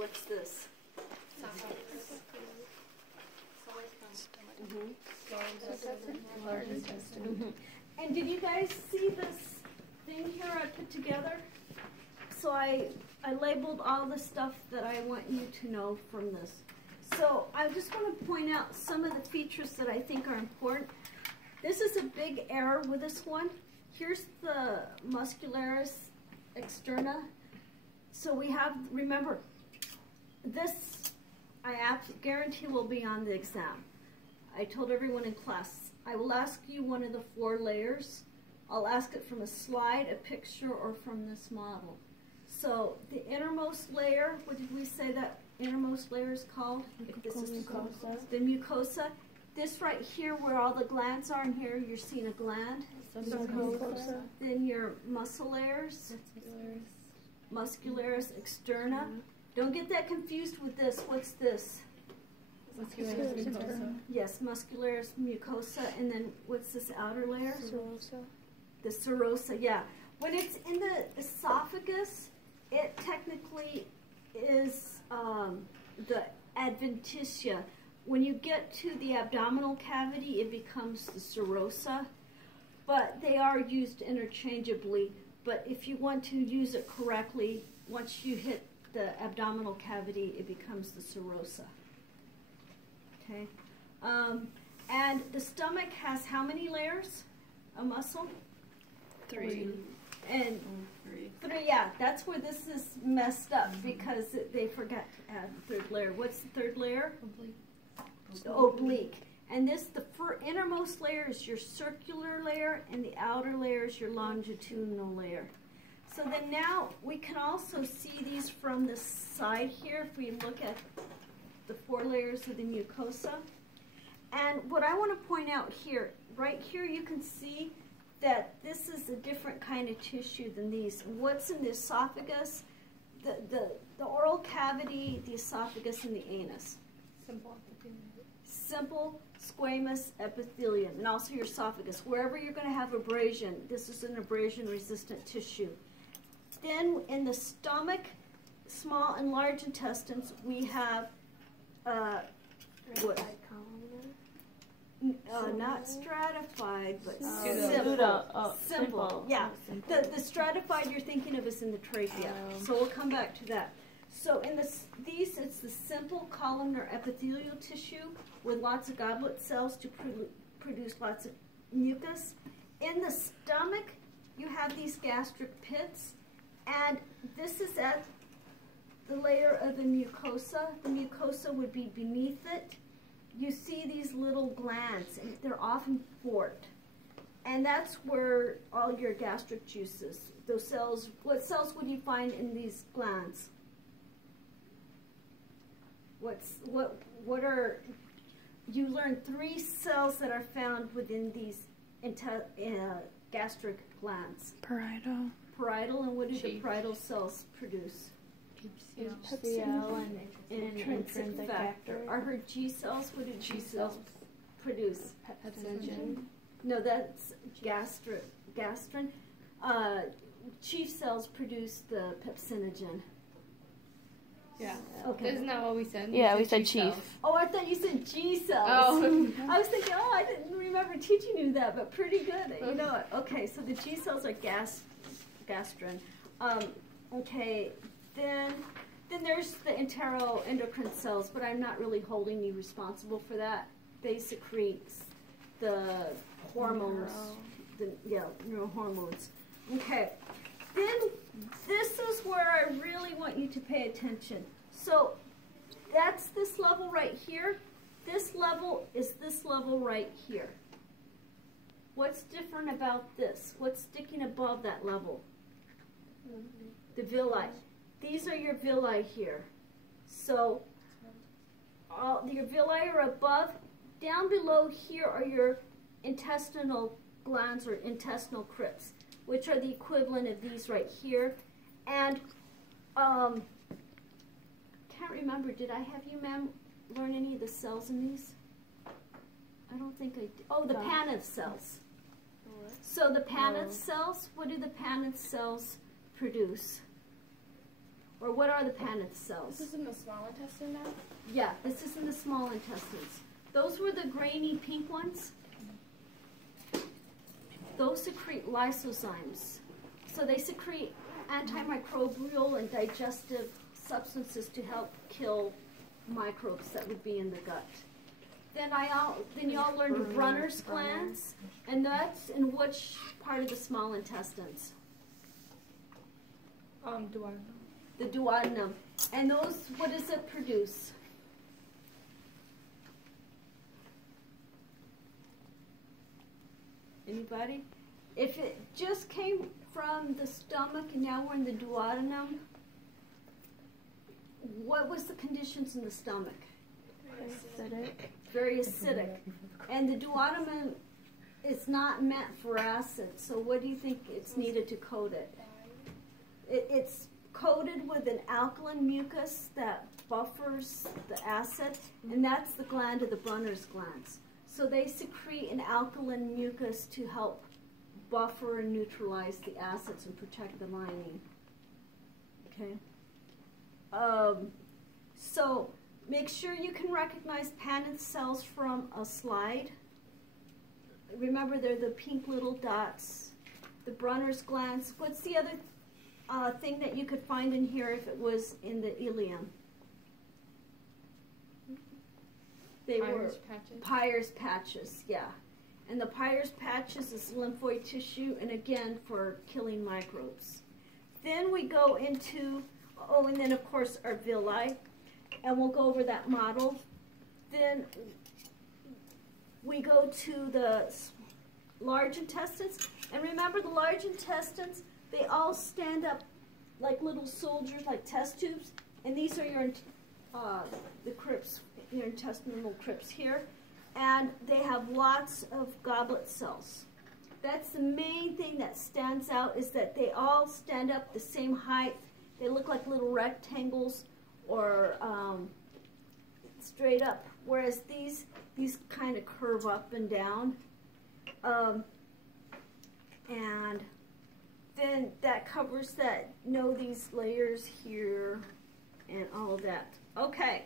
What's this? And did you guys see this thing here I put together? So I labeled all the stuff that I want you to know from this. So I just want to point out some of the features that I think are important. This is a big error with this one. Here's the muscularis externa. So we have, remember, this I guarantee will be on the exam. I told everyone in class, I will ask you one of the 4 layers. I'll ask it from a slide, a picture, or from this model. So the innermost layer, what did we say that innermost layer is called? This is mucosa. The mucosa. This right here where all the glands are, and here you're seeing a gland. Mucosa. Then your muscle layers. Muscularis externa. Don't get that confused with this. What's this? Muscularis mucosa. Yes, muscularis mucosa. And then what's this outer layer? Serosa. The serosa, yeah. When it's in the esophagus, it technically is the adventitia. When you get to the abdominal cavity, it becomes the serosa. But they are used interchangeably. But if you want to use it correctly, once you hit the abdominal cavity, it becomes the serosa. Okay? And the stomach has how many layers of muscle? 3. And 3, yeah, that's where this is messed up because they forgot to add the 3rd layer. What's the 3rd layer? Oblique. The oblique. And this, the innermost layer is your circular layer, and the outer layer is your longitudinal layer. So then now we can also see these from the side here if we look at the 4 layers of the mucosa. And what I want to point out here, right here you can see that this is a different kind of tissue than these. What's in the esophagus? The oral cavity, the esophagus, and the anus. Simple squamous epithelium, and also your esophagus. Wherever you're going to have abrasion, this is an abrasion-resistant tissue. Then in the stomach, small and large intestines, we have what? Not stratified, but simple. Simple. Yeah. The stratified you're thinking of is in the trachea. So we'll come back to that. So in these, it's the simple columnar epithelial tissue with lots of goblet cells to produce lots of mucus. In the stomach, you have these gastric pits, and this is at the layer of the mucosa. The mucosa would be beneath it. You see these little glands, and they're often forked. And that's where all your gastric juices, those cells, what cells would you find in these glands? What are, you learned 3 cells that are found within these gastric glands. Parietal. Parietal, and what do the parietal cells produce? HCl and an intrinsic factor. Are her G cells? What do G cells produce? Pepsinogen. No, that's gastrin. Chief cells produce the pepsinogen. Yeah. Okay. Isn't that what we said? Yeah, we said chief. Oh, I thought you said G cells. Oh. I was thinking, oh, I didn't remember teaching you that, but pretty good. You know it. Okay, so the G cells are gastrin. Okay, then there's the enteroendocrine cells, but I'm not really holding you responsible for that. They secrete the hormones, neurohormones. Okay, then this is where I really want you to pay attention. So that's this level right here. This level is this level right here. What's different about this? What's sticking above that level? The villi. These are your villi here. So your villi are above. Down below here are your intestinal glands or intestinal crypts, which are the equivalent of these right here. And can't remember, did I have you, ma'am, learn any of the cells in these? I don't think I did. Oh, the Paneth cells. So the Paneth cells, what do the Paneth cells produce? or what are the Paneth cells? This is in the small intestine now? Yeah, this is in the small intestines. Those were the grainy pink ones. Those secrete lysozymes. So they secrete antimicrobial and digestive substances to help kill microbes that would be in the gut. Then y'all learned Brunner's glands, and that's in which part of the small intestines? Duodenum. The duodenum. And those, what does it produce? Anybody? If it just came from the stomach and now we're in the duodenum, what was the conditions in the stomach? Acidic. Very acidic. And the duodenum is not meant for acid, so what do you think it's needed to coat it? It's coated with an alkaline mucus that buffers the acid, and that's the gland of the Brunner's glands. So they secrete an alkaline mucus to help buffer and neutralize the acids and protect the lining. Okay? So make sure you can recognize Paneth cells from a slide. Remember, they're the pink little dots. The Brunner's glands. What's the other thing that you could find in here if it was in the ileum? They were Peyer's patches, yeah. And the Peyer's patches is lymphoid tissue, and again, for killing microbes. Then we go into, oh, and then of course our villi, and we'll go over that model. Then we go to the large intestines, and remember the large intestines, they all stand up like little soldiers, like test tubes, and these are your the crypts, your intestinal crypts here, and they have lots of goblet cells. That's the main thing that stands out, is that they all stand up the same height. They look like little rectangles or straight up, whereas these kind of curve up and down. And then that covers that, these layers here and all of that. Okay.